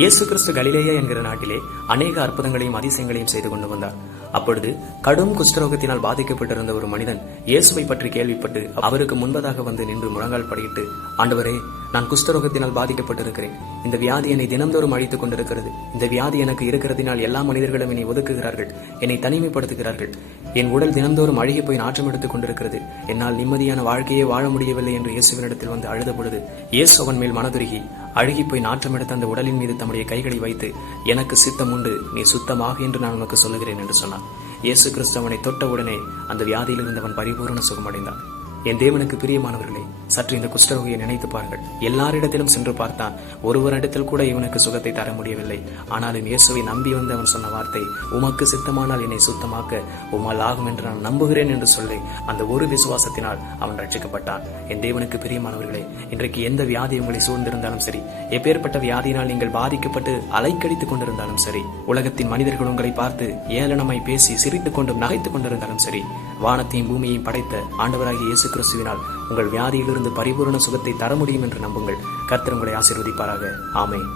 இயேசு கிறிஸ்து கலிலேயா என்கிற நாட்டிலே அநேக அற்புதங்களையும் அதிசயங்களையும் செய்து கொண்டு வந்தார். அப்பொழுது கடும் குஷ்டரோகத்தினால் பாதிக்கப்பட்டிருந்த ஒரு மனிதன் இயேசுவை பற்றி கேள்விப்பட்டு அவருக்கு முன்பதாக வந்து நின்று முழங்கால் படியிட்டு, ஆண்டவரே, நான் குஷ்டரோகத்தினால் பாதிக்கப்பட்டிருக்கிறேன். இந்த வியாதி என்னை தினந்தோறும் அழித்துக் கொண்டிருக்கிறது. இந்த வியாதி எனக்கு இருக்கிறதினால் எல்லா மனிதர்களும் என்னை ஒதுக்குகிறார்கள், என்னை தனிமைப்படுத்துகிறார்கள். என் உடல் தினந்தோறும் அழுகி போய் நாற்றம் எடுத்துக் கொண்டிருக்கிறது. என்னால் நிம்மதியான வாழ்க்கையே வாழ முடியவில்லை என்று இயேசுவினிடத்தில் வந்து அழுத பொழுது இயேசு அவன் மேல் மனதுருகி அழுகி போய் நாற்றம் எடுத்த அந்த உடலின் மீது தம்முடைய கைகளை வைத்து, எனக்கு சித்தம் உண்டு, நீ சுத்தமாக என்று நான் உனக்கு சொல்லுகிறேன் என்று சொன்னான். இயேசு கிறிஸ்து அவனை தொட்ட உடனே அந்த வியாதியில் இருந்தவன் பரிபூரண சுகமடைந்தான். என் தேவனுக்கு பிரியமானவர்களே, சற்று இந்த குஷ்டரோகியை நினைத்து பாருங்கள். எல்லாரிடத்திலும் சென்று பார்த்தான், ஒருவரிடத்தில் கூட இவனுக்கு சுகத்தை தர முடியவில்லை. ஆனாலும் இயேசுவை நம்பி வந்து அவன் சொன்ன வார்த்தை, உமக்கு சித்தமானால் என்னை சுத்தமாக்க உம்மால் ஆகும் என்று நான் நம்புகிறேன் என்று சொல்லி அந்த ஒரு விசுவாசத்தினால் அவன் ரட்சிக்கப்பட்டான். என் தேவனுக்கு பிரியமானவர்களே, இன்றைக்கு எந்த வியாதி உங்களை சூழ்ந்திருந்தாலும் சரி, எப்பேற்பட்ட வியாதியினால் நீங்கள் பாதிக்கப்பட்டு அலைக்கடித்துக் கொண்டிருந்தாலும் சரி, உலகத்தின் மனிதர்கள் உங்களை பார்த்து ஏளனமாய் பேசி சிரித்துக் கொண்டும் நகைத்துக் கொண்டிருந்தாலும் சரி, வானத்தையும் பூமியையும் படைத்த ஆண்டவராகிய இயேசு கிறிஸ்துவினால் உங்கள் வியாதியிலிருந்து பரிபூரண சுகத்தை தர முடியும் என்று நம்புங்கள். கர்த்தர் உங்களை ஆசீர்வதிப்பாராக. ஆமென்.